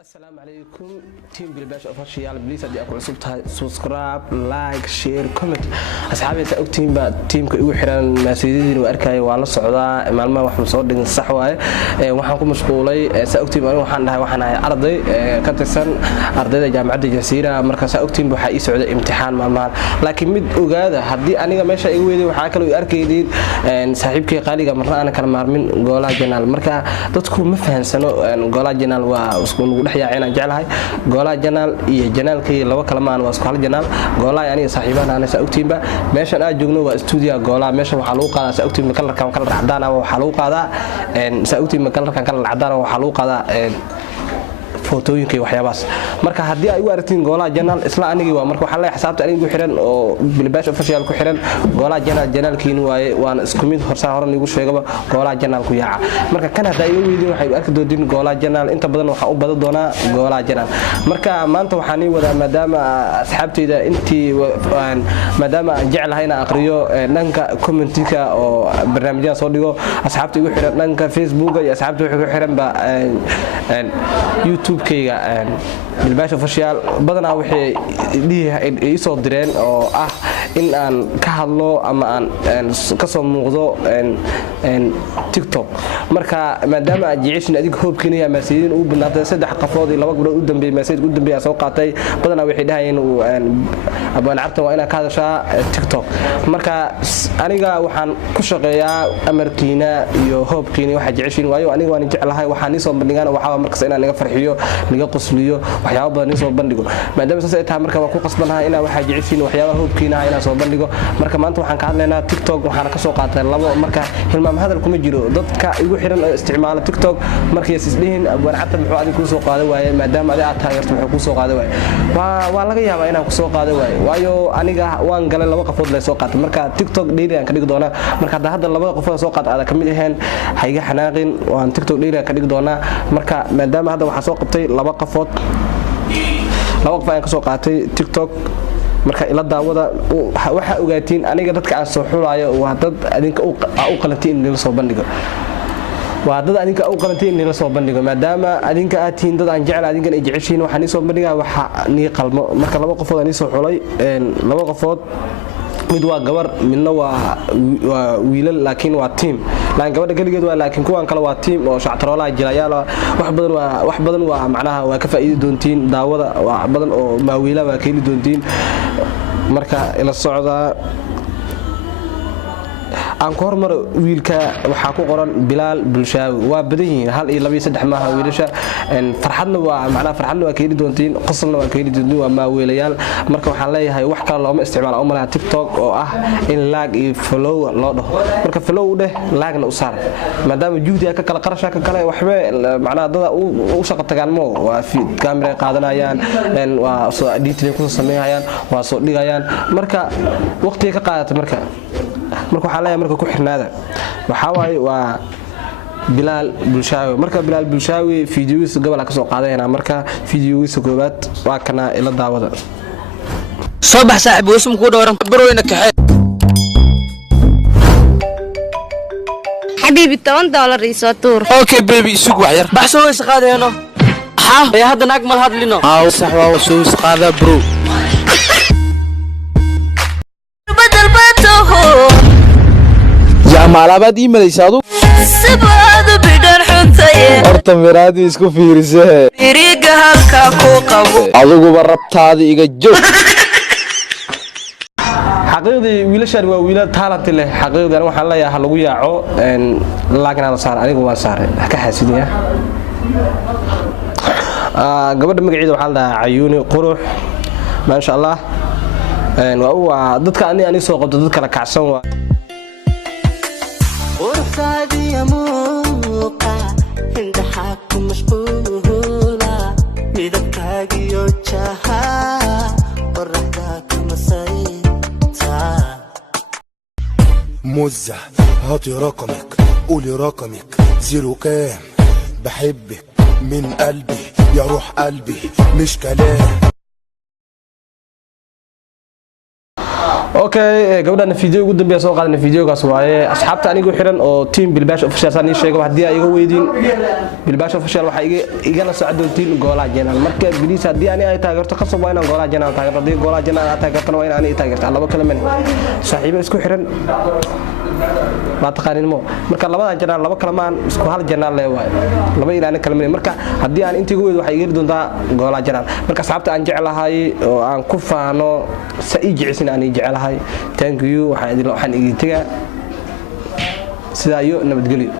السلام عليكم تيم بالباش official بليز hadii aad ku cusub tahay subscribe like share comment asxaabay sa ogtiin ba teamka igu xiran maasiyadiin oo arkay waa la socdaa maalmaha wax soo dhigin sax waaye waxaan ku mashquulay sa ogtiin waxaan dhahay waxaan ahay arday ka tirsan ardayda jaamacadda Jasiira marka sa ogtiin waxa ii socday imtixaan maalmaha laakiin mid ogaada hadii aniga meesha igu weeday waxa kale oo arkaydin saaxiibkay qaaliga marna aan kala maarmin goolaha janaal marka dadku ma fahansano goolaha janaal waa isku yaacina jeclahay goolaha janaal iyo janaalkii laba kala maan waa isku hal janaal goolaha aniga saaxiibana ana saagtiinba meeshan aad joogno waa studio goolaha meesha waxa lagu qaadaa saagtiinba kalarkan kala cadaan waxa lagu qaadaa saagtiinba kalarkan kala cadaan waxa lagu qaadaa footooyinka waxyaabaas marka hadii ay u aragtiin goolaha janaal isla anigii waa marka waxa la xisaabta anigu xiran oo bilbaash official ku xiran goolaha janaalkiin waaye waan isku mid horan igu sheegaba goolaha janaal ku yaaca marka kan haday igu weydin waxay u arki doontiin goolaha janaal inta badan waxa u badan doona goolaha janaal marka maanta waxaan wadaa maadaama asxaabteyda intii maadaama aan jeclahay inaan aqriyo dhanka commentika oo barnaamijyada soo dhigo asxaabta igu xiran dhanka Facebook iyo asxaabta igu xiran ba YouTube kayga bilbaash official badana waxay soo direen oo ah in aan ka hadlo ama aan ka soo muuqdo TikTok marka maadaama aad jeceshin adiga hoobkiina maasiyadin uu banaatay saddex qafood iyo laba gabdhood u dambeeyay maasiyad u dambeeyay soo qaatay badana waxay dhahayeen abaan carta waa inaan ka hadashaa TikTok marka aniga waxaan ku shaqeeyaa amarkiina iyo hoobkiina waxa jeceshin waayo aniga waan jeclahay waxaan soo bandhigaan waxa markaas inaan naga farxiyo niga qosliyo waxyaabo badan soo bandhigo maadaama saas tahay marka waan ku qasbanahay inaan waxa jeceshin waxyaabaha hoobkiina inaan soo bandhigo marka maanta waxaan ka hadlaynaa TikTok waxaan ka soo qaatay labo marka hilmaam hadal kuma jiro dadka igu xiran isticmaala TikTok markay isdhihin abaan carta muxuu adiga ku soo qaaday waaye maadaama aad taageerto muxuu ku soo qaaday waaye waa laga yaabaa inaan ku soo qaaday waaye waayo aniga waan galay laba qafood la soo qaatay marka TikTok dheeri aan ka dhigi doonaa marka hadda laba qafood soo qaatay aad kamid ahayn hayga xanaaqin waan TikTok dheeri ka dhigi doonaa marka maadaama hadda waxa soo qabtay laba qafood aan ka soo qaatay TikTok marka ila daawada waxa ogaatiin aniga dadka aan soo xulaayo waa dad adinka u qalantiin in la soo bandhigo waa dad adinka u qalantiin in la soo bandhigo maadaama adinka aad tihiin dad aan jecel adinka ay jeceshiin waxaan soo bandhigaa waxa nii qalmo marka laba qafood aan soo xulay laba qafood mid waa gabar midna waa wiilal laakiin waa team laan gabadha kaligeed waa laakiin kuwan kale waa team oo shactaroolaha jilayaal wax badan waa macnaha waa ka faa'iido doontiin daawada wax badan oo ma wiila waa keenin doontiin marka ila socda aan ku hormar wiilka waxa ku qoran Bilaal Bulshaawi waa badan yihiin hal iyo laba iyo saddex maaha wiilasha farxadna waa keenin doontiin qosolna waa keenin doontiin waa ma wiilayaal marka waxaan leeyahay wax kale looma isticmaalo oo malaha TikTok oo ah in like iyo follow loo dhaho marka follow u dheh like-na u saar maadaama juhdiga ka kala qarasha ka kale waxba macnaha dad u shaqo tagaan mo waa camera qaadanayaan waa soo editing ku sameeyayaan waa soo dhigayaan marka waqtiga ka qaadato marka waxa la marka ku xirnaada waxa waaye waa Bilaal Bulshaawi marka Bilaal Bulshaawi fiidiyowiisa gobol ka soo qaadayna marka fiidiyowiisa koobaad waa kana ila daawada soo bax saaxiib wasum ku dhawran barooyna kaxay حبيبي $10 soo tuur okay baby isugu wax yar bax soo isqaadayno ya hadda naag mal hadlino sax waa soo isqaada bro malaabad iimalaysaadu sabadu bidar xuntay horta miraadi isku fiirisay iriga halka ku qabo adigu barabtaada iga joog xaqiiqdii wiilashan waa wiilal talent leh xaqiiqdan waxaan leeyahay lagu yaaco laakiin aan saar anigu waan saaray ka xasidiya gabadha magaceeda waxa la Ayuuni Qurux ma sha Allah waa dadka ani soo qabto dad kala kacsan waa ورقادي موقع عند حاكم مشغولة لذكاقي وجهها ورقداك مسيطة مزة هاتي رقمك قولي رقمك 0 كام بحبك من قلبي يا روح قلبي مش كلام اوكي gabadhan video ugu dambeeya soo qaadana videogaas waaye asxaabta anigu xiran oo team bilbaash official aan sheego hadii ay iga weydiin bilbaash official waxa iga la socdo team goolaa jeenal marka biliis hadii ani ay taageerto qasab waa inaan goolaa jeenal taageerto hadii goolaa jeenal aad taageerto waa inaan taageerto laba kala mani saaxiibo isku xiran ma taqaanin mo marka labada janaal laba kala maan isku hal janaal leeyahay laba ilaa kala mani marka hadii aan intii ugu weyd waxa iga doontaa goolaa janaal marka asxaabta aan jecelahay oo aan ku faano sa'iijicin aan jecelahay thank you waxaan idin tagaa sida iyo nabadgelyo